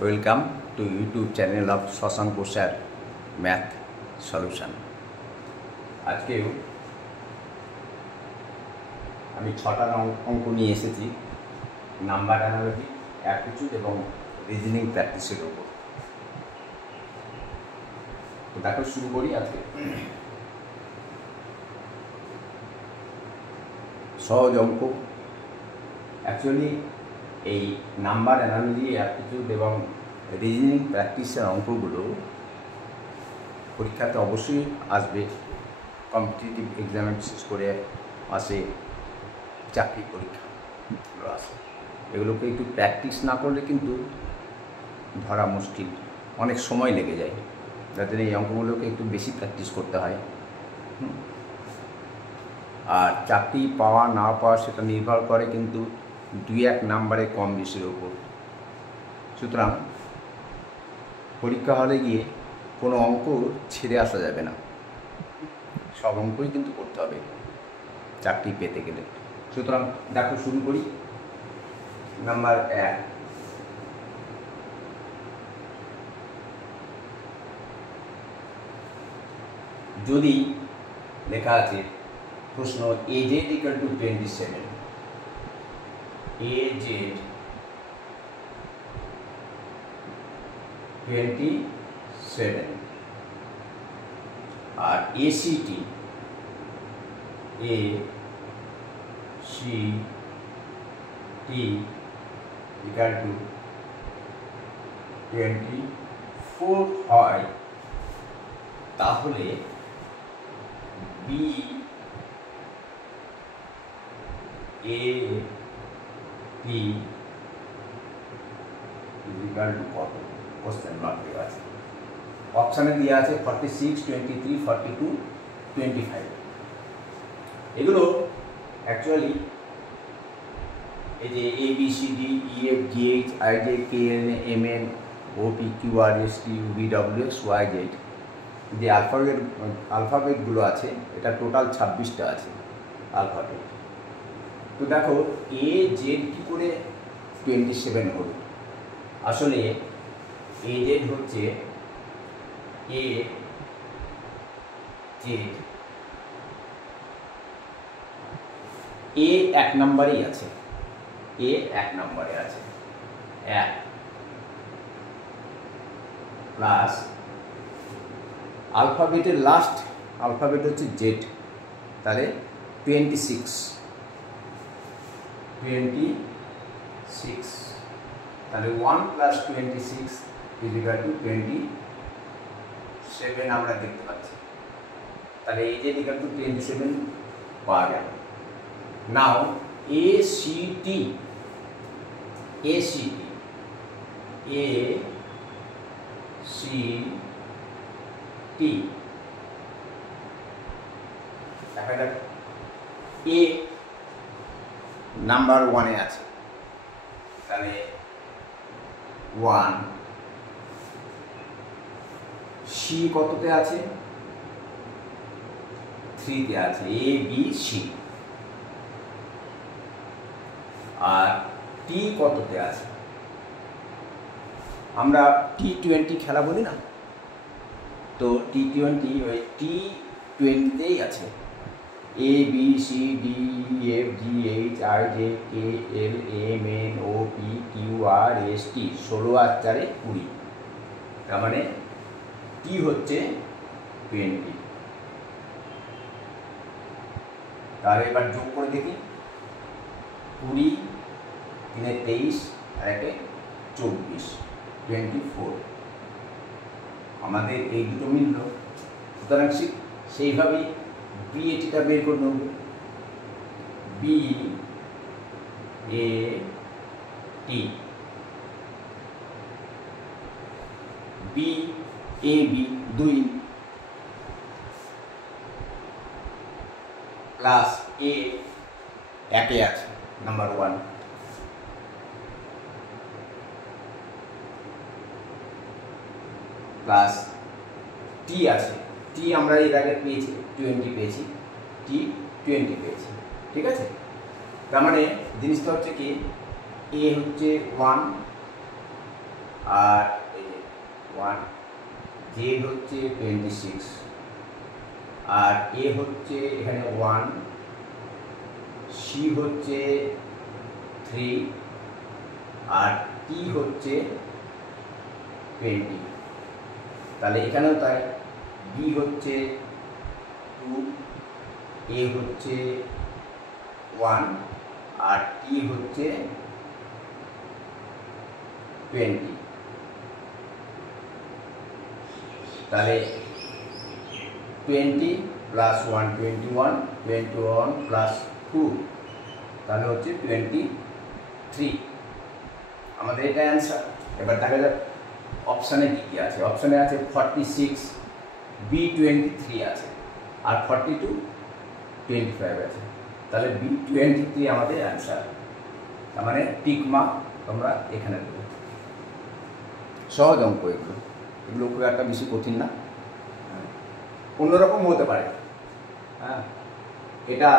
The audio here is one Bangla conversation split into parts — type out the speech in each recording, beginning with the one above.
Welcome to YouTube channel of Shashank sir math solution. আজকেও আমি 6টা অঙ্ক নিয়ে এসেছি নাম্বার অ্যানালিটিক, অ্যাপটিটিউড এবং রিজনিং প্র্যাকটিসের উপর। তো দেখো, শুরু করি আজকে। সহজ অঙ্ক। অ্যাকচুয়ালি এই নাম্বার অ্যানালজি, অ্যাপটিটিউড এবং রিজনিং প্র্যাকটিসের অঙ্কগুলো পরীক্ষাতে অবশ্যই আসবে। কম্পিটিটিভ এক্সামে বিশেষ করে আসে, চাকরি পরীক্ষাগুলো আসে। এগুলোকে একটু প্র্যাকটিস না করলে কিন্তু ধরা মুশকিল, অনেক সময় লেগে যায়। যাতে এই অঙ্কগুলোকে একটু বেশি প্র্যাকটিস করতে হয়। আর চাকরি পাওয়া না পাওয়া সেটা নির্ভর করে কিন্তু 2-1 নাম্বারে কম বেশির ওপর। সুতরাং পরীক্ষা হলে গিয়ে কোনো অঙ্ক ছেড়ে আসা যাবে না, সব অঙ্কই কিন্তু করতে হবে চাকরি পেতে গেলে। সুতরাং দেখো, শুরু করি। নাম্বার 1, যদি লেখা আছে প্রশ্ন AZ equal to 27, AZ 27 R ACT equal to 24 হয়, তাহলে BAP equal to কত? কোশ্চেন মার্ক দেওয়া আছে, অপশানে দেওয়া আছে 46, 23, 42, 25। এগুলো অ্যাকচুয়ালি এই যে ABCDEFGHIJKLMNOPQRSTUVWXYZ যে আলফাবেটগুলো আছে, এটা টোটাল 26টা আছে আলফাবেট। তো দেখো, AZ কি করে 27 হলো? আসলে AZ হচ্ছে এক নম্বরেই আছে, এক নম্বরে আছে 1 প্লাস আলফাবেটের লাস্ট আলফাবেট হচ্ছে Z, তাহলে 26, তাহলে 1 প্লাস 26 ইকুয়াল টু 27 আমরা দেখতে পাচ্ছি। তাহলে AZ ইকুয়াল টু 27 পাওয়া গেল। নাও ACT দেখা যাক, A নাম্বার 1-এ আছে, তাহলে 1। C কততে আছে? 3-তে আছে, ABC। আর T কততে আছে? আমরা T20 খেলা বলি না, তো T20 ওই T20তেই আছে। ABCDEFGHIJKLMNOPQRST 16 আর 4 20, তার মানে T হচ্ছে 20। তাহলে এবার যোগ করে দেখি, 20, 3-এ 23 আর 1-এ 24, 24 আমাদের এই দুটো মিলল। সুতরাং সেইভাবেই BATটা বের করে নেব। BAB 2 প্লাস A 1-এ আছে নাম্বার 1 প্লাস T আছে, T আমরা এর আগে পেয়েছি 20 পেয়েছি, T20 পেয়েছি, ঠিক আছে। তার মানে জিনিসটা হচ্ছে কি, A হচ্ছে 1, আর এই যে 1, জেড হচ্ছে 26, আর এ হচ্ছে এখানে 1, সি হচ্ছে 3, আর টি হচ্ছে 20। তাহলে এখানেও তাই, বি হচ্ছে 2, এ হচ্ছে 1, আর টি হচ্ছে 20। তাহলে 20 প্লাস 1 21, 21 প্লাস 2 তাহলে হচ্ছে 23। আমাদের এটা অ্যান্সার। এবার দেখা যাক অপশানে কী কী আছে। অপশানে আছে 46, বি 23 আছে, আর 42 25 আছে। তাহলে বি 23 আমাদের অ্যান্সার। তার মানে টিক মার্ক তোমরা এখানে দেবে। সহজ অঙ্ক এগুলো, এগুলো খুব একটা বেশি কঠিন না, অন্যরকম হতে পারে। হ্যাঁ, এটা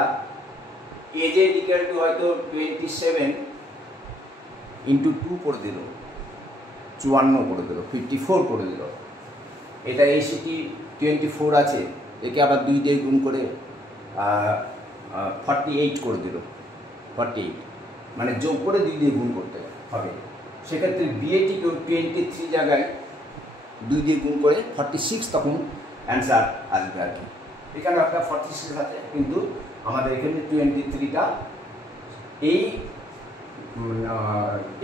এজের ইকুয়াল টু হয়তো 27 ইন্টু 2 করে দিল, 54 করে দিল, 54 করে দিল। এটা এসিটি 24 আছে, একে আবার 2 দিয়ে গুণ করে 48 করে দিল, 48 মানে যোগ করে 2 দিয়ে গুণ করতে হবে। সেক্ষেত্রে বিএটিকেও 23 জায়গায় 2 দিয়ে গুণ করে 46 তখন অ্যান্সার আসবে আর কি। এখানে একটা 46 আছে, কিন্তু আমাদের এখানে 23টা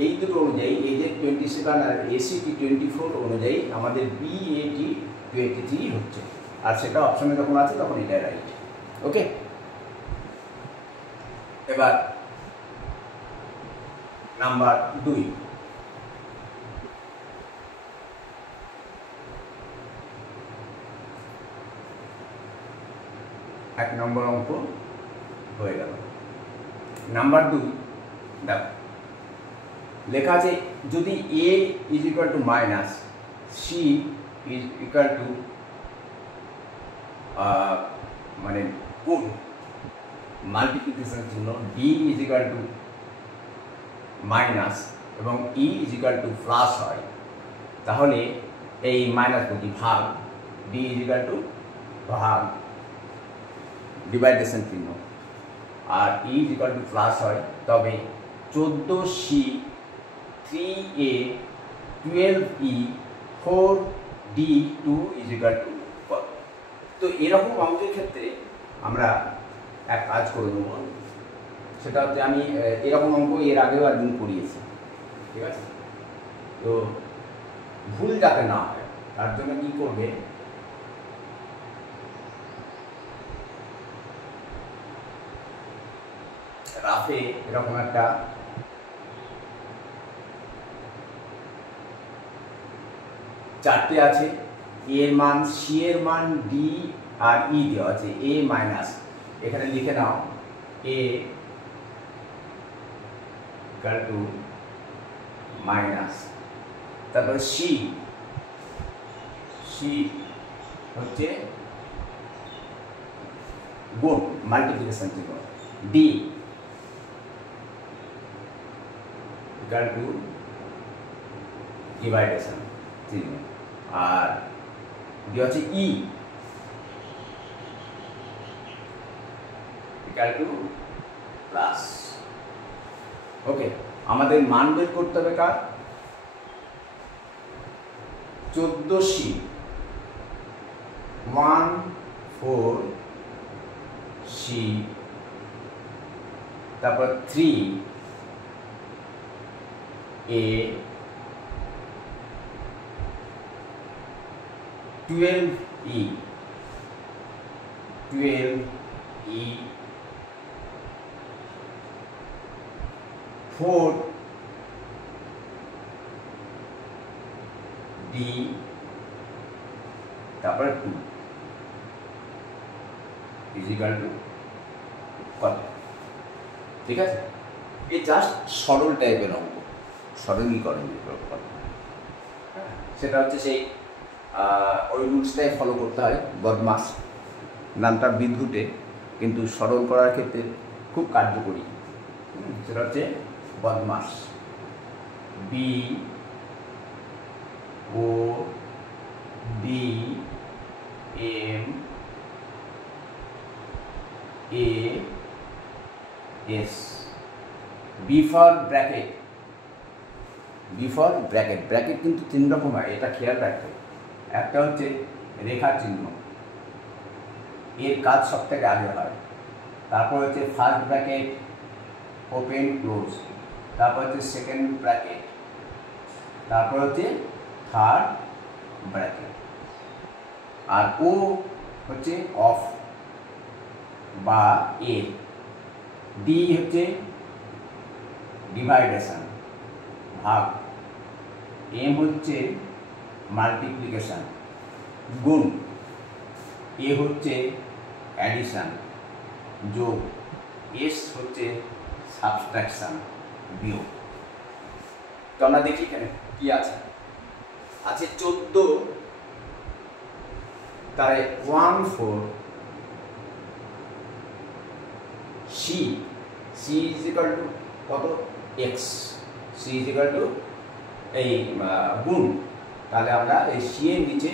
এই দুটো অনুযায়ী, এই যে 27 আর এসিটি 24 অনুযায়ী আমাদের বিএটি 23 হচ্ছে। আর সেটা অপশনে যখন আছে তখন এটা রাইট। ওকে, এবার নাম্বার 2। এক নম্বর অঙ্ক হয়ে গেল। নাম্বার 2 দেখো, লেখা আছে যদি A is equal to minus, C is equal to মানে গুণ মাল্টিপ্লিকেশন চিহ্ন, D is equal to minus এবং E is equal to plus হয়, তাহলে এই মাইনাস বলছি ভাগ, ডি ইজ ইকুয়াল টু ভাগ ডিভাইডেশন চিহ্ন, আর ই ইজ ইকুয়াল টু প্লাস হয়, তবে 14C 3A 12E 4D2 is equal to কত। তো এরকম অঙ্কের ক্ষেত্রে আমরা এক কাজ করে নেব, সেটা হচ্ছে আমি এরকম অঙ্ক এর আগেও একদিন করিয়েছি, ঠিক আছে? তো ভুল যাতে না হয় তার জন্য কী করবে, রাফে এরকম একটা চারটে আছে, এর মান, সি এর মান, ডি আর ই দেওয়া আছে, এ মাইনাস, এখানে লিখে নাও এ ইকুয়াল টু মাইনাস, তারপরে সি, সি হচ্ছে গুণ মাল্টিপ্লিকেশন চিহ্ন, ডি ইকুয়াল টু ডিভাইডেশন চিহ্ন, আর ডি হচ্ছে ই ইকুয়াল টু প্লাস। ওকে, আমাদের মান বের করতে হবে কার, 14C 14C, তারপর 3A 12E 12E 4D, তারপরে 2 ইজ ইকুয়াল টু কত। ঠিক আছে, এই জাস্ট সরল টাইপের অঙ্ক, সরলীকরণ সেটা হচ্ছে সেই ওই রুলসটাই ফলো করতে হয়। বদমাস নামটা বিদ্যুটে, কিন্তু সরল করার ক্ষেত্রে খুব কার্যকরী। সেটা হচ্ছে BODMAS, B O D M A S. B for bracket, B for bracket. Bracket কিন্তু তিন রকম হয়, এটা খেয়াল রাখতে। একটা হচ্ছে রেখার চিহ্ন, এর কাজ সব থেকে আগে হয়। তারপর হচ্ছে ফার্স্ট ব্র্যাকেট ওপেন ক্লোজ, তারপর হচ্ছে সেকেন্ড ব্র্যাকেট, তারপর হচ্ছে থার্ড ব্র্যাকেট। আর ও হচ্ছে অফ বা এ। ডি হচ্ছে ডিভাইডেশন, ভাগ। এম হচ্ছে মাল্টিপ্লিকেশন, গুণ। এ হচ্ছে অ্যাডিশন, যোগ। এস হচ্ছে সাবট্রাকশন, বিয়োগ। তো আমরা দেখি এখানে কি আছে। 14, তাহলে 14 C, C is equal to কত? X. C is equal to এই গুণ। তাহলে আমরা এই সি এর নিচে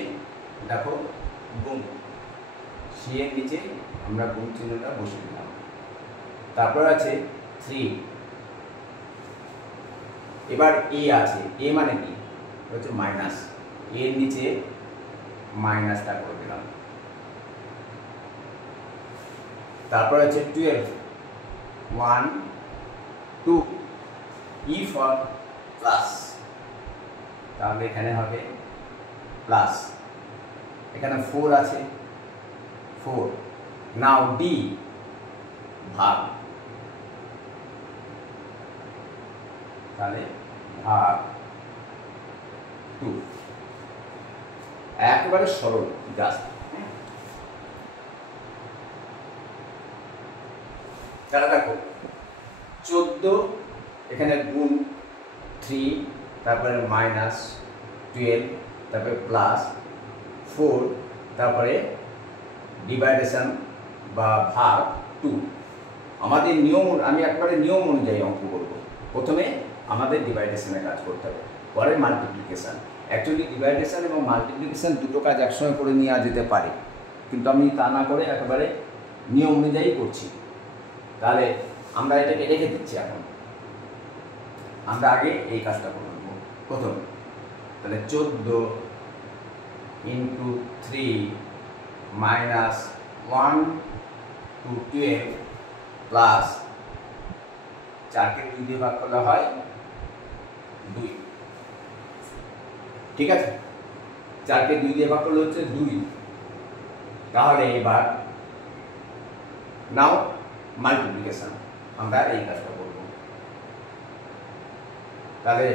দেখো গুণ, সি এর নিচে আমরা গুণ চিহ্নটা বসে দিলাম। তারপর আছে 3। এবার এ আছে, এ মানে কি? হচ্ছে মাইনাস, এর নিচে মাইনাসটা করে দিলাম। তারপর আছে 12, 1 2, ই ফর প্লাস, তাহলে এখানে হবে প্লাস। এখানে 4 আছে, 4। নাও ডি, ভাগ, তাহলে ভাগ 2। একেবারে সরল জাস্ট। তাহলে দেখো 14, এখানে গুণ 3, তারপরে মাইনাস 12, তারপরে প্লাস 4, তারপরে ডিভাইডেশন বা ভাগ 2। আমাদের নিয়ম, আমি একবারে নিয়ম অনুযায়ী অঙ্ক করব। প্রথমে আমাদের ডিভাইডেশনের কাজ করতে হবে, পরে মাল্টিপ্লিকেশান। অ্যাকচুয়ালি ডিভাইডেশন এবং মাল্টিপ্লিকেশান দুটো কাজ একসঙ্গে করে নেওয়া যেতে পারে, কিন্তু আমি তা না করে একেবারে নিয়ম অনুযায়ী করছি। তাহলে আমরা এটাকে রেখে দিচ্ছি। এখন আমরা আগে এই কাজটা করে নেব প্রথমে। তাহলে 14 ইন্টু 3 মাইনাস 1 টু 12 প্লাস 4কে 2 দিয়ে ভাগ করলে হয় 2। ঠিক আছে, 4কে 2 দিয়ে ভাগ করলে হচ্ছে 2। তাহলে এবার নাও মাল্টিপ্লিকেশন, আমরা এই কাজটা করব। তাহলে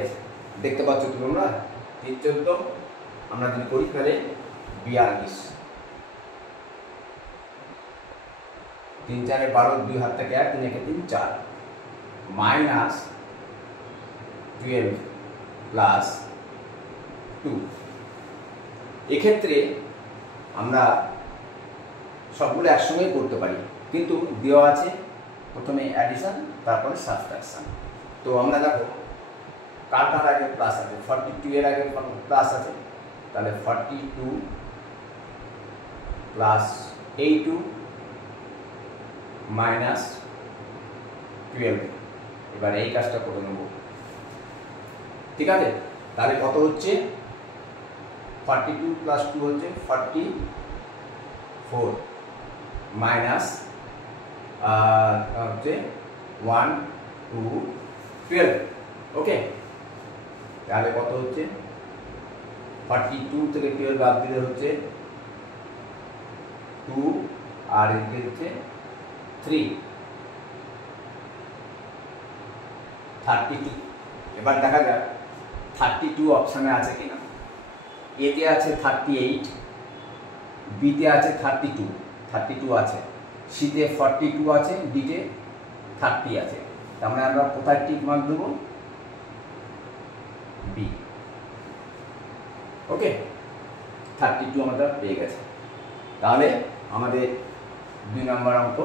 দেখতে পাচ্ছ তোমরা 3 14 আমরা যদি করি তাহলে 42, 3 4 12, 2 হাত থেকে 1, 3 1 3 4, মাইনাস 12 প্লাস 2। এক্ষেত্রে আমরা সবগুলো একসঙ্গে করতে পারি, কিন্তু দেওয়া আছে প্রথমে অ্যাডিশন, তারপরে সাবট্রাকশন। তো আমরা দেখো কার আগে প্লাস আছে, 42 এর আগে প্লাস আছে, তাহলে 42 প্লাস 82 মাইনাস 12। এবার এই কাজটা করে নেব। ঠিক আছে, তাহলে কত হচ্ছে? 42 প্লাস 2 হচ্ছে 44 মাইনাস হচ্ছে 1 2 12। ওকে, তাহলে কত হচ্ছে? 42 থেকে 12 বাদ দিলে হচ্ছে 2, আর এদিকে হচ্ছে 3, 32। এবার দেখা যাক 32 অপশানে আছে কিনা। এতে আছে 38, বিতে আছে 32 আছে, সিতে 42 আছে, ডিতে 30 আছে। তার মানে আমরা কোথায় টিক মার্ক দেবো? বি। ওকে, 32 আমরা পেয়ে গেছে। তাহলে আমাদের 2 নম্বর অঙ্ক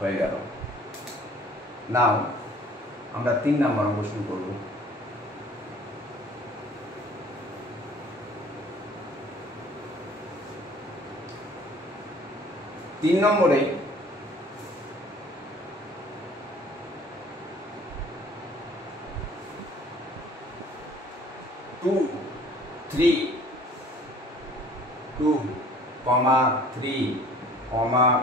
হয়ে গেল। নাও আমরা 3 নম্বর অঙ্ক শুরু করব। 3 নম্বরে টু 3 2, 3, 5,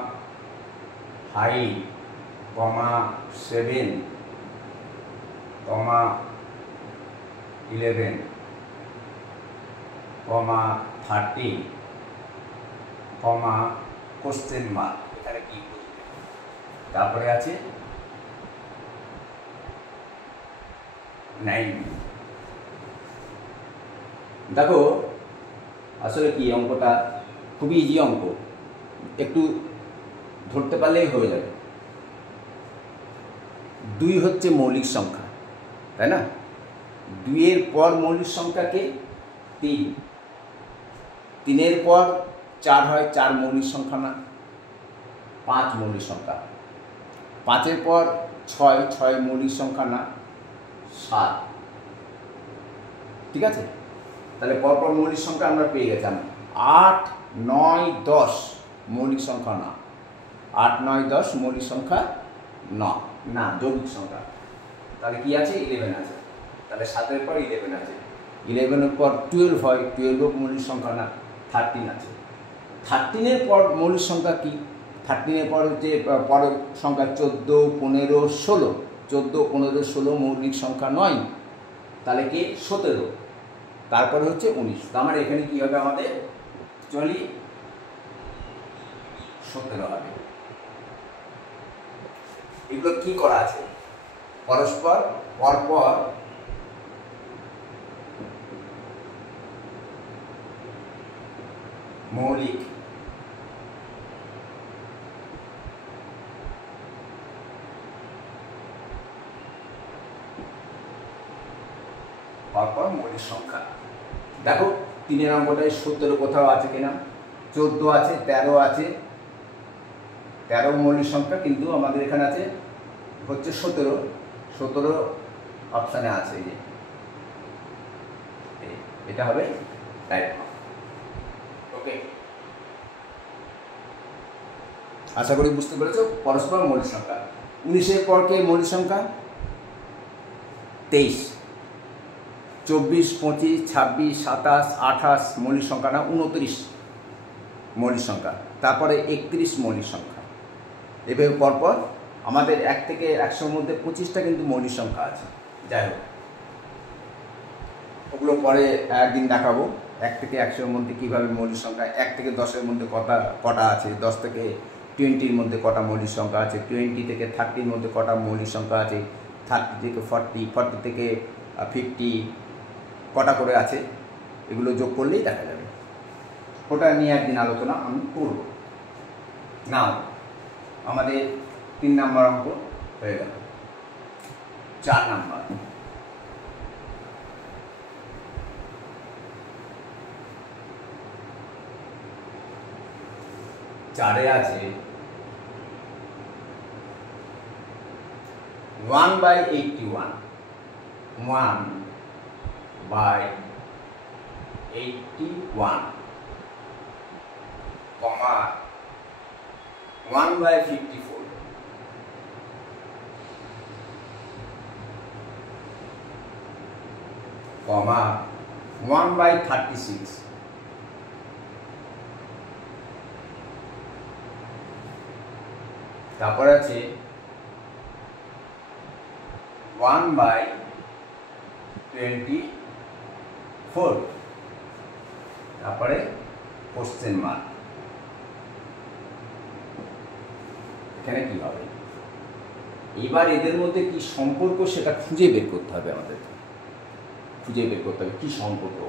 7, 11, 13, কোশ্চেন মার্ক। এখানে কি বুঝবে? তারপরে আছে 9। দেখো আসলে কি অঙ্কটা খুবই ইজি অঙ্ক, একটু ধরতে পারলেই হয়ে যাবে। 2 হচ্ছে মৌলিক সংখ্যা, তাই না? 2 এর পর মৌলিক সংখ্যাকে 3, 3 এর পর 4 হয়, 4 মৌলিক সংখ্যা না, 5 মৌলিক সংখ্যা। 5 এর পর 6, 6 মৌলিক সংখ্যা না, 7। ঠিক আছে, তাহলে পরপর মৌলিক সংখ্যা আমরা পেয়ে গেছিলাম। 8, 9, 10 মৌলিক সংখ্যা না, 8, 9, 10 মৌলিক সংখ্যা না, যৌগিক সংখ্যা। তাহলে কি আছে? 11 আছে। তাহলে 7 পর 11 আছে। 11 পর 12 হয়, 12 মৌলিক সংখ্যা না, 13 আছে। 13 পর মৌলিক সংখ্যা কি? 13 পর হচ্ছে পরের সংখ্যা 14, 15, 16। 14, 15, 16 মৌলিক সংখ্যা নয়, তাহলে কি? 17। তারপরে হচ্ছে 19। তার মানে এখানে কি হবে আমাদের? চলি 17 হবে। এগুলো কি করা আছে? পরস্পর পরপর মৌলিক সংখ্যা। দেখো 3 অঙ্কটায় 17 কোথাও আছে কিনা? 14 আছে, 13 আছে, 13 মৌলিক সংখ্যা, কিন্তু আমাদের এখানে আছে হচ্ছে 17। 17 অপশানে আছে, এই যে এটা হবে রাইট। ওকে, আশা করি বুঝতে পেরেছো। পরস্পর মৌলিক সংখ্যা। 19 পর কে মৌলিক সংখ্যা? 23, 24, 25, 26, 27, 28 মৌলিক সংখ্যা না, 29 মৌলিক সংখ্যা। তারপরে 31 মৌলিক সংখ্যা। এভাবে পরপর আমাদের 1 থেকে 100-র মধ্যে 25টা কিন্তু মৌলিক সংখ্যা আছে। যাই হোক, ওগুলো পরে একদিন দেখাবো। 1 থেকে 100-র মধ্যে কীভাবে মৌলিক সংখ্যা, 1 থেকে 10-এর মধ্যে কটা আছে, 10 থেকে 20-র মধ্যে কটা মৌলিক সংখ্যা আছে, 20 থেকে 30-র মধ্যে কটা মৌলিক সংখ্যা আছে, 30 থেকে 40, 40 থেকে 50 কটা করে আছে, এগুলো যোগ করলেই দেখা যাবে। ওটা নিয়ে একদিন আলোচনা আমি করব। নাও আমাদের 3 নম্বর অঙ্ক হয়ে গেল। 4 নম্বর। চারে আছে 1/81, 1/81, 1/54, 1/36, তারপর আছে 1/24, তারপরে কোশ্চেন মার্ক। এখানে কি হবে? এবার এদের মধ্যে কি সম্পর্ক সেটা খুঁজে বের করতে হবে আমাদেরকে। কি সম্পর্ক?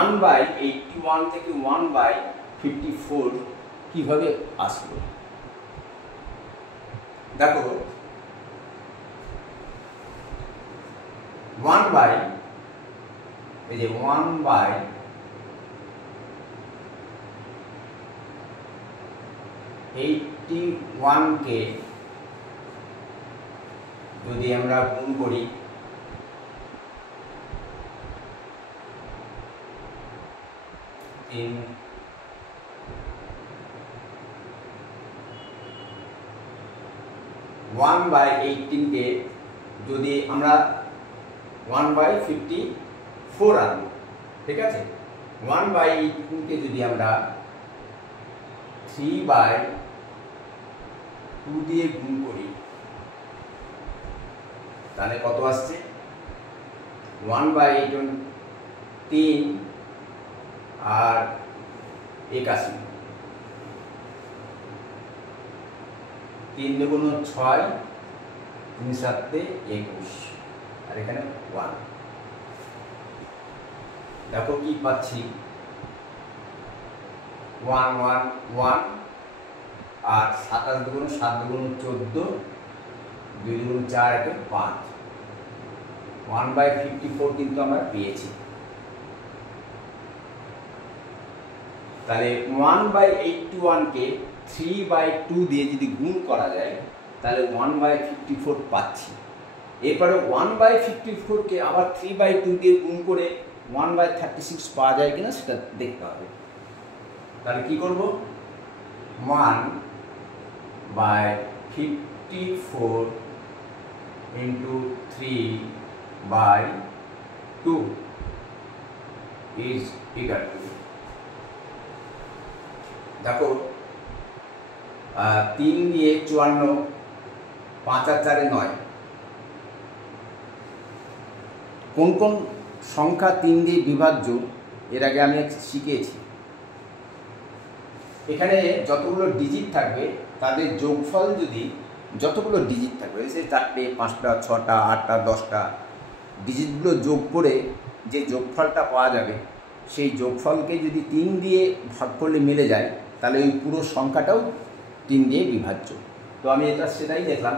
1/81 থেকে 1/54 কিভাবে আসলো? দেখো 1/81 কে যদি আমরা গুণ করি, 1/18কে যদি আমরা 1/54 আনবো, ঠিক আছে, 1/18কে যদি আমরা 3/2 দিয়ে গুণ করি তাহলে কত আসছে? 1/8 3 আর 81, 3 দুগুণ 6, 3 7 21, আর এখানে 1। দেখো কি পাচ্ছি, 1 1 1, আর 27 দুগুণ 7 দুগুণ 14, 2 দুগুণ 4 একে 5, 1/54 কিন্তু আমরা পেয়েছি। তাহলে 1/81কে 3/2 দিয়ে যদি গুণ করা যায় তাহলে 1/54 পাচ্ছি। এরপরে 1/54কে আবার 3/2 দিয়ে গুণ করে 1/36 পাওয়া যায় কিনা সেটা দেখতে হবে। তাহলে কি করব, 1/54 into 3/2 is equal to, দেখো 3 দিয়ে 54, 5 আর 4 9, কোন কোন সংখ্যা 3 দিয়ে বিভাজ্য এর আগে আমি শিখেছি। এখানে যতগুলো ডিজিট থাকবে তাদের যোগফল যদি যতগুলো ডিজিট থাকবে, সে 4টে 5টা 6টা 8টা 10টা ডিজিটগুলো যোগ করে যে যোগফলটা পাওয়া যাবে সেই যোগফলকে যদি 3 দিয়ে ভাগ করলে মিলে যায় তাহলে ওই পুরো সংখ্যাটাও 3 দিয়ে বিভাজ্য। তো আমি এটা সেটাই দেখলাম,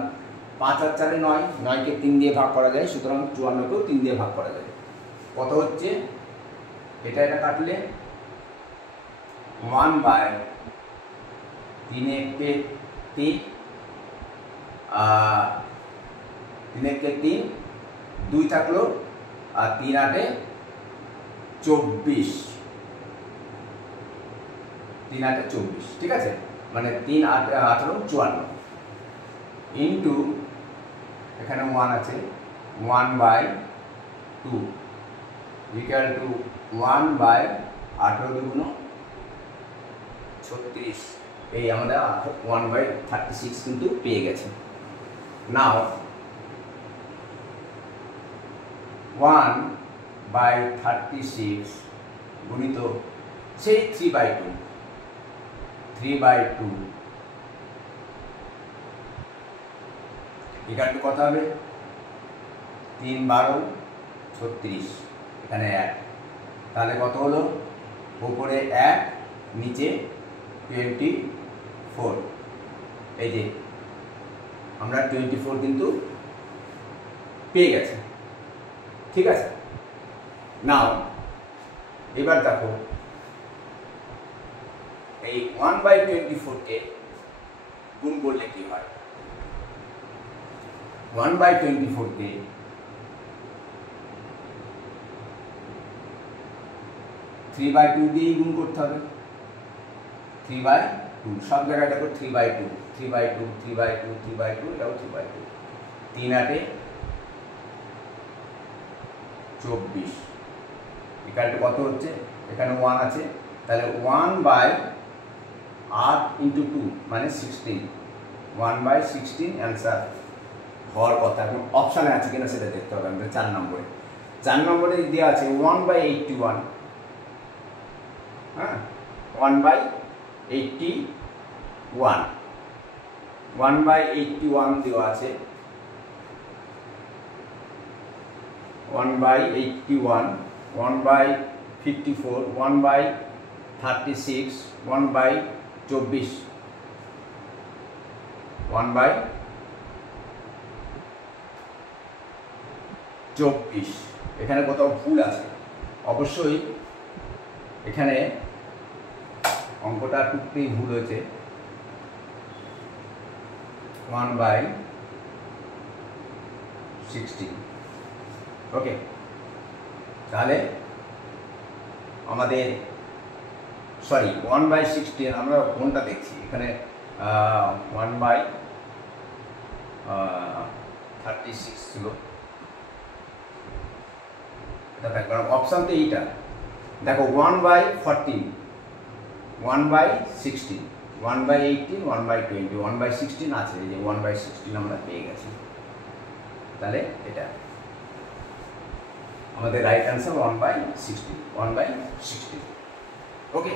5 আর 4 9, 9কে 3 দিয়ে ভাগ করা যায়, সুতরাং 54কেও 3 দিয়ে ভাগ করা যায়। কত হচ্ছে, এটা কাটলে 1/3 একে 3, 3 একে 3, 2 থাকলো, আর 3 8 24, 3 8 24, ঠিক আছে, মানে 3 8 18 54 ইন্টু এখানে 1 আছে 1/2 ইকুয়াল টু 1/18 দুগুণ 36, এই আমরা 1/36 কিন্তু পেয়ে গেছে। নাও 1/36 গুণিত সেই 3/2 ইকুয়াল টু কত হবে, 3 12 36, এখানে 1, তাহলে কত হলো, উপরে 1 নিচে 24, এই যে আমরা 24 কিন্তু পেয়ে গেছি, ঠিক আছে। নাও এবার দেখো এই 1/24কে গুণ করলে কি হয়, 1/24কে 3/2 দিয়েই গুণ করতে হবে, 3/2 সব জায়গায় দেখো 3/2 3/2 3/2 3/2, এটাও 3/2, 3 8 24 ইকুয়াল টু কত হচ্ছে, এখানে 1 আছে, তাহলে 1/8 ইন্টু 2 মানে 16, 1/16 অ্যান্সার হওয়ার কথা। এবং অপশানে আছে কিনা সেটা দেখতে হবে আমাদের। 4 নম্বরে দেওয়া আছে 1/81, হ্যাঁ 1/81, 1/81 দেওয়া আছে, 1/81, 1/54, 1/36, 1/24, 1/24, এখানে কোথাও ভুল আছে অবশ্যই, এখানে অঙ্কটা টুকতেই ভুল হয়েছে, 1/16, ওকে। তাহলে আমাদের 1/16 আমরা কোনটা দেখছি, এখানে 1/16 36 ছিল, এটা দেখো অপশান তো এইটা দেখো 1/14, 1/16, 1/18, 1/20, 1/16 আছে, এই যে 1/16 আমরা পেয়ে গেছি। তাহলে এটা আমাদের রাইট অ্যান্সার 1/16, 1/16। ওকে,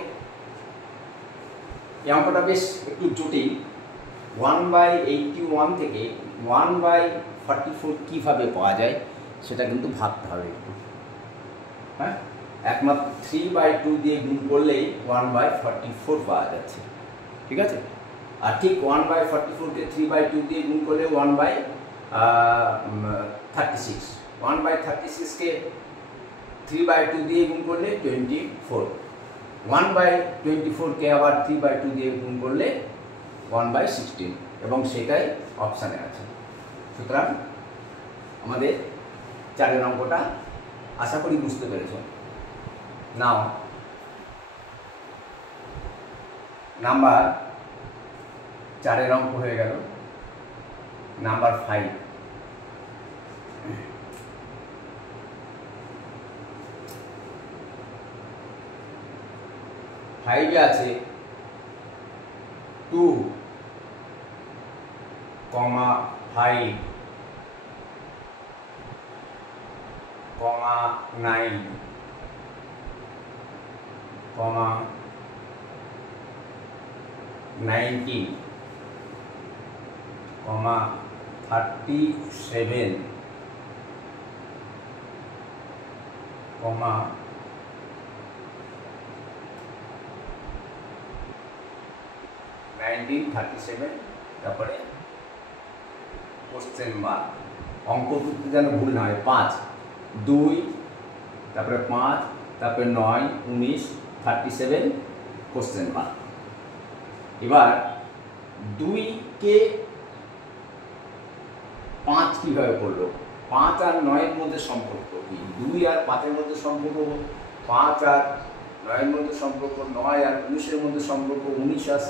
এই অঙ্কটা বেশ একটু জটিল। 1/81 থেকে 1/44 কীভাবে পাওয়া যায় সেটা কিন্তু ভাবতে হবে একটু। হ্যাঁ, একমাত্র 3/2 দিয়ে গুণ করলেই 1/44 পাওয়া যাচ্ছে, ঠিক আছে। আর ঠিক 1/44কে 3/2 দিয়ে গুণ করলে 1/36, 1/36কে 3/2 দিয়ে গুণ করলে 24, 1/24কে আবার 3/2 দিয়ে গুণ করলে 1/16, এবং সেটাই অপশানে আছে। সুতরাং আমাদের 4 অঙ্কটা আশা করি বুঝতে পেরেছ। নাও নাম্বার 4 অঙ্ক হয়ে গেল। নাম্বার 5, ফাইভে আছে 2, 5, 9, 19, 37, 1937, তারপরে কোশ্চেন মার্ক। অঙ্ক করতে যেন ভুল না হয়। 5, 2, তারপরে 5, তারপরে 9, 19, 37, কোশ্চেন মার্ক। এবার 2কে 5 কীভাবে করলো? 5 আর 9-এর মধ্যে সম্পর্ক কি? 2 আর 5-এর মধ্যে সম্পর্ক, 5 আর 9-এর মধ্যে সম্পর্ক, 9 আর 19-এর মধ্যে সম্পর্ক, 19 আর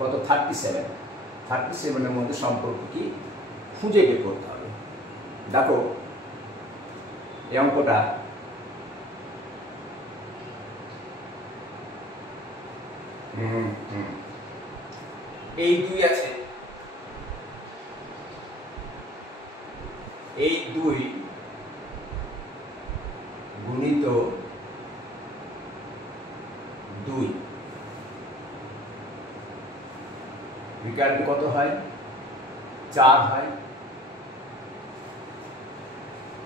কত 37, 37-এর মধ্যে সম্পর্ক কি খুঁজে বের করতে হবে। দেখো এই অঙ্কটা এই 2 আছে, এই 2 গুণিত 2 বিকল্প কত হয়? 4 হয়,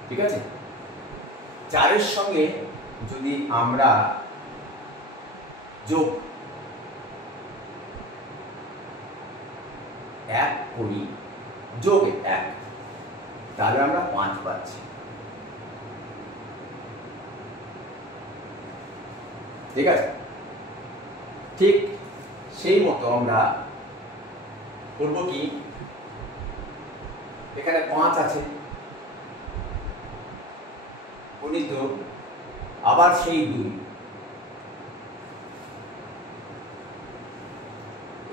ঠিক আছে। 4-এর সঙ্গে যদি আমরা যোগ 1 করি, যোগ 1, তাহলে আমরা 5 পাচ্ছি, ঠিক আছে। ঠিক সেই মতো আমরা করব কি, এখানে 5 আছে গুণিত আবার সেই 2,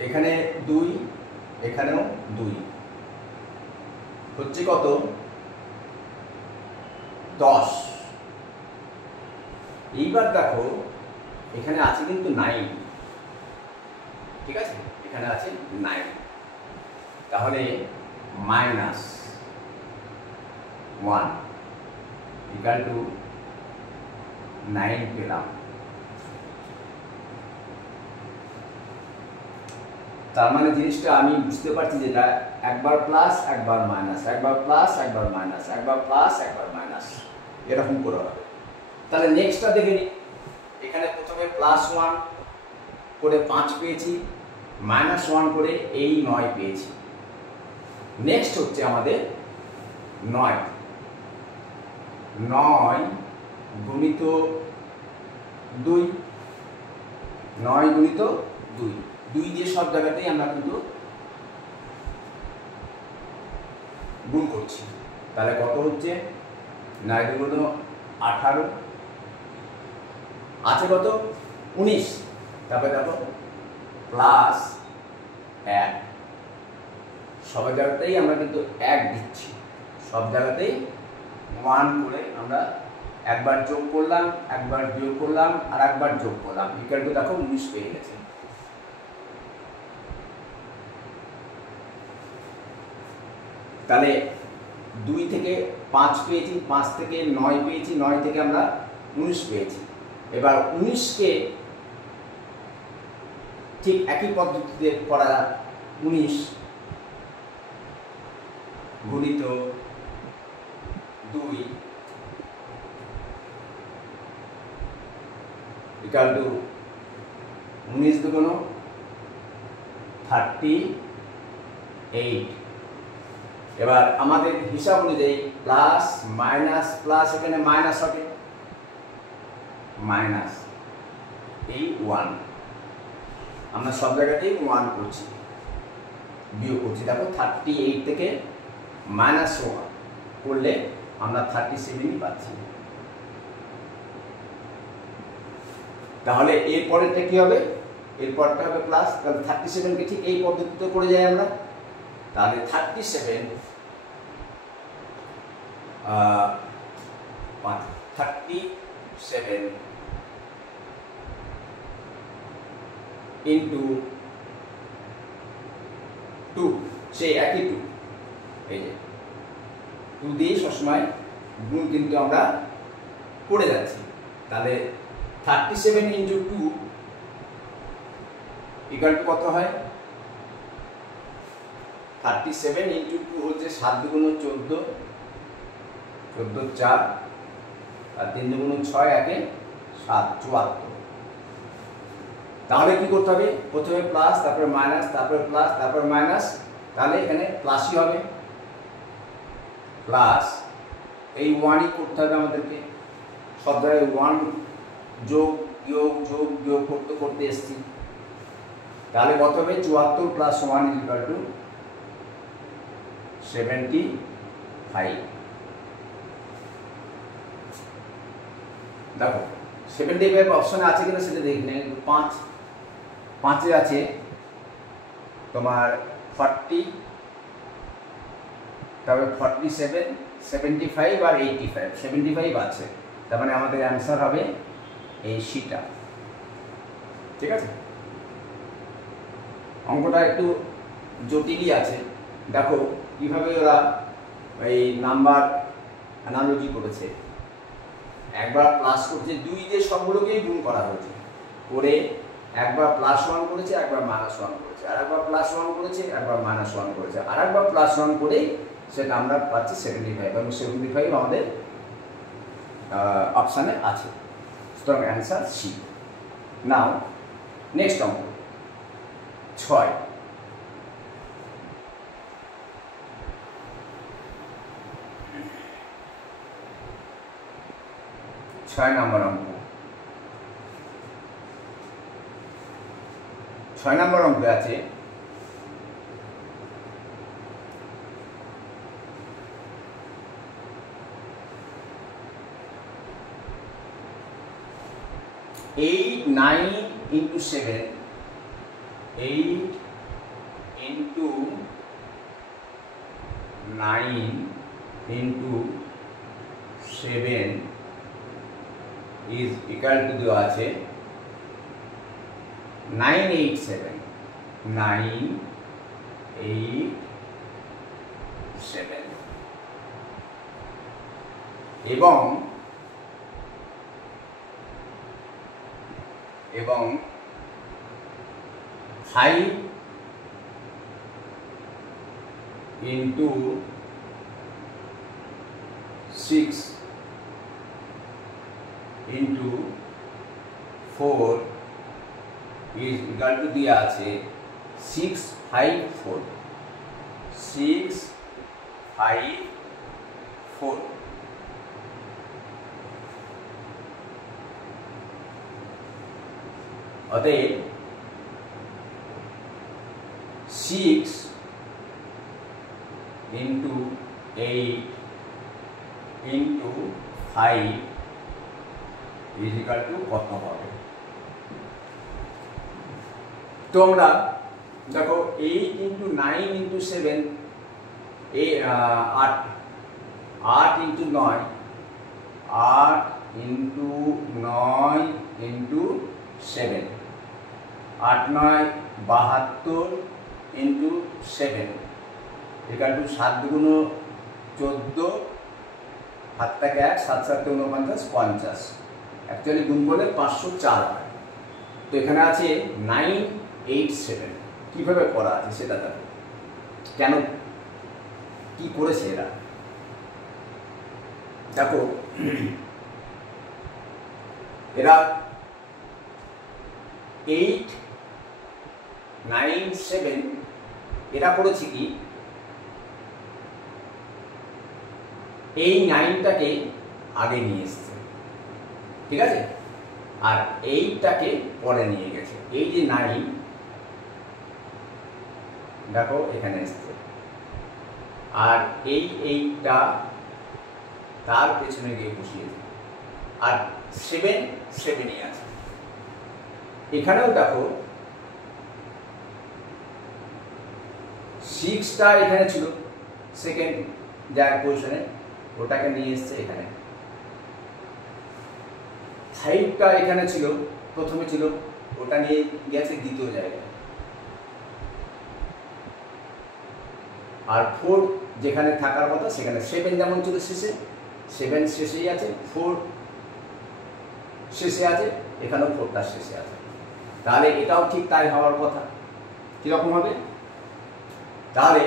এখানে 2, এখানেও 2, হচ্ছে কত? 10। এইবার দেখো এখানে আছে কিন্তু 9, ঠিক আছে, এখানে আছে 9, তাহলে -1 ইকুয়াল টু 9 পেলাম। তার মানে জিনিসটা আমি বুঝতে পারছি যেটা একবার প্লাস একবার মাইনাস, একবার প্লাস একবার মাইনাস, একবার প্লাস একবার মাইনাস, এরকম করে হবে। তাহলে নেক্সটটা দেখে নিই। এখানে প্রথমে +1 করে 5 পেয়েছি, -1 করে এই 9 পেয়েছি। নেক্সট হচ্ছে আমাদের 9 গুণিত 2, 9 গুণিত 2, 2 দিয়ে সব জায়গাতেই আমরা কিন্তু গুণ করছি। তাহলে কত হচ্ছে? 9 গুণ 18 আছে কত? 19। তারপরে দেখো +1 সব জায়গাতেই আমরা কিন্তু 1 দিচ্ছি, সব জায়গাতেই 1 করে আমরা একবার যোগ করলাম, একবার বিয়োগ করলাম, আর একবার যোগ করলাম, ইকুয়াল টু দেখো 19 পেয়ে গেছে। তাহলে 2 থেকে 5 পেয়েছি, 5 থেকে 9 পেয়েছি, 9 থেকে আমরা 19 পেয়েছি। এবার 19কে ঠিক একই পদ্ধতিতে করা যাক। 19 গুণিত 2 ইকুয়াল টু 19 দুগুণ 38। এবার আমাদের হিসাব অনুযায়ী প্লাস মাইনাস প্লাস, এখানে মাইনাস হবে, মাইনাস এই 1, আমরা সব জায়গাতেই 1 করছি, বিয়োগ করছি। দেখো 38 থেকে -1 করলে আমরা 37ই পাচ্ছি। তাহলে এর পরেরটা কি হবে? এর পরটা হবে প্লাস, তাহলে 37কে ঠিক এই পদ্ধতিতে করে যাই আমরা। তাহলে 37 ইন্টু 2, সেই একই 2, এই যে 2 দিয়ে সবসময় গুণ কিন্তু আমরা করে যাচ্ছি। তাহলে 37 ইন্টু 2 ইকুয়াল টু কত হয়? 37 ইন্টু 2 হচ্ছে 7 দুগুণ 14, 14 4, আর 3 দুগুণ 6, 1 7, 74। তাহলে কি করতে হবে? প্রথমে প্লাস, তারপরে মাইনাস, তারপরে প্লাস, তারপরে মাইনাস, তাহলে এখানে প্লাসই হবে। প্লাস এই 1ই করতে হবে আমাদেরকে, সব জায়গায় 1 যোগ বিয়োগ যোগ বিয়োগ করতে করতে এসছি। তাহলে কত হবে? 74 প্লাস 1 ইকুয়াল টু 75। দেখো 75 অপশনে আছে কিনা সেটা দেখে নেই। 5 আছে তোমার 40, তারপরে 47, 75 আর 85, 75 আছে। তার মানে আমাদের অ্যান্সার হবে এই সিটা। ঠিক আছে, অঙ্কটা একটু জটিলই আছে। দেখো কিভাবে ওরা এই নাম্বার অ্যানালজি করেছে। একবার প্লাস করছে, 2 দিয়ে সবগুলোকেই গুণ করা হয়েছে, করে একবার +1 করেছে, একবার -1 করেছে, আর একবার +1 করেছে, একবার -1 করেছে, আর একবার +1 করেই সেটা আমরা পাচ্ছি 75, এবং 75 আমাদের অপশানে আছে। সুতরাং অ্যান্সার সি। নাও নেক্সট অঙ্ক 6। নম্বর অঙ্ক। 6 নম্বর অঙ্কে আছে 8 9 into 7, 8 into 9 into 7 is equal to দেওয়া আছে 987, 987, এবং 5 into 6 into 4 is equal to দেওয়া আছে 654, 654। অতএব 6 into 8 into 5 is equal to কত হবে? তো আমরা দেখো 8 into 9 into 7 এই 8 8 into 9, 8 into 9 into 7, 8 9 72 into 7 equal to 7 দুগুণ 14, হাত থেকে 1, 7 7 49, 50। অ্যাকচুয়ালি গুণ করলে 504 হয়। তো এখানে আছে 987। কীভাবে করা আছে সেটা দেখো, কেন কি করেছে এরা। দেখো এরা 897 এরা করেছে কি, এই 9টাকে আগে নিয়ে এসছে, ঠিক আছে, আর 8টাকে পরে নিয়ে গেছে। এই যে 9 দেখো এখানে এসছে, আর এই 8টা তার পেছনে গিয়ে বসিয়েছে, আর 7 7ই আছে। এখানেও দেখো 6টা এখানে ছিল সেকেন্ড যার পজিশনে, ওটাকে নিয়ে এসছে এখানে। 5টা এখানে ছিল, প্রথমে ছিল, ওটা নিয়ে গেছে দ্বিতীয় জায়গায়। আর 4 যেখানে থাকার কথা সেখানে, 7 যেমন ছিল শেষে, 7 শেষেই আছে, 4 শেষে আছে, এখানেও 4টা শেষে আছে। তাহলে এটাও ঠিক তাই হওয়ার কথা। কীরকম হবে? তাহলে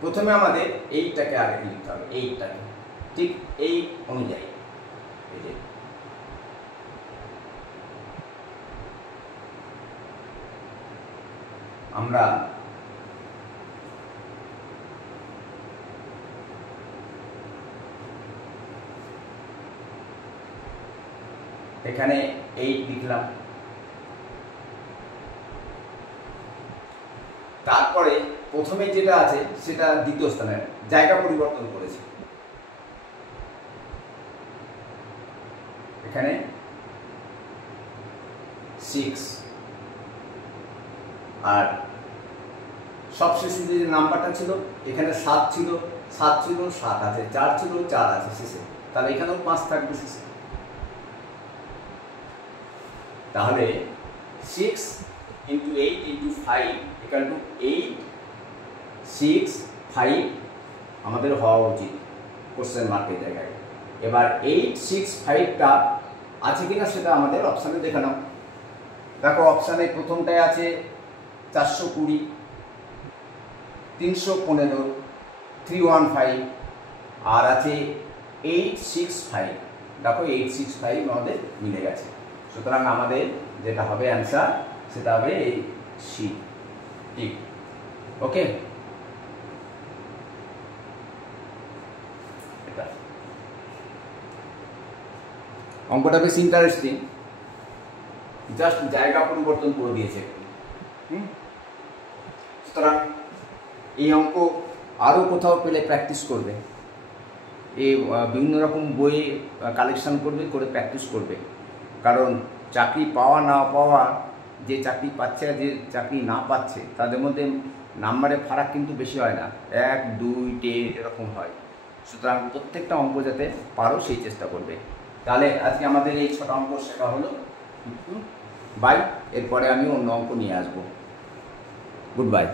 প্রথমে আমাদের এইটাকে আগে লিখতে হবে, এইটাকে ঠিক এই অনুযায়ী। এই যে আমরা এখানে 8 লিখলাম, তারপরে প্রথমে যেটা আছে সেটা দ্বিতীয় স্থানে জায়গা পরিবর্তন করেছে। এখানে 6, আর সবশেষে যে নাম্বারটা ছিল এখানে 7 ছিল, 7 ছিল, 7 আছে, 4 ছিল, 4 আছে শেষে, তাহলে এখানেও 5 থাকবে শেষে। তাহলে 6 ইন্টু 8 ইন্টু 5 ইকুয়াল টু 8 6 5 আমাদের হওয়া উচিত কোশ্চেন মার্কের জায়গায়। এবার 8 6 5টা আছে কিনা সেটা আমাদের অপশানে দেখে নাও। দেখো অপশানে প্রথমটায় আছে 420, 315, 315, আর আছে 865। দেখো 865 আমাদের মিলে গেছে। সুতরাং আমাদের যেটা হবে অ্যান্সার সেটা হবে এই সি, ঠিক। ওকে, এটা অঙ্কটা বেশ ইন্টারেস্টিং, জাস্ট জায়গা পরিবর্তন করে দিয়েছে। সুতরাং এই অঙ্ক আরও কোথাও পেলে প্র্যাকটিস করবে, এই বিভিন্ন রকম বই কালেকশন করবে, করে প্র্যাকটিস করবে। কারণ চাকরি পাওয়া না পাওয়া, যে চাকরি পাচ্ছে আর যে চাকরি না পাচ্ছে তাদের মধ্যে নাম্বারের ফারাক কিন্তু বেশি হয় না, 1 2 10 এরকম হয়। সুতরাং প্রত্যেকটা অঙ্ক যাতে পারো সেই চেষ্টা করবে। তাহলে আজকে আমাদের এই 6টা অঙ্ক শেখা হলো। বাই, এরপরে আমি অন্য অঙ্ক নিয়ে আসবো। Good bye.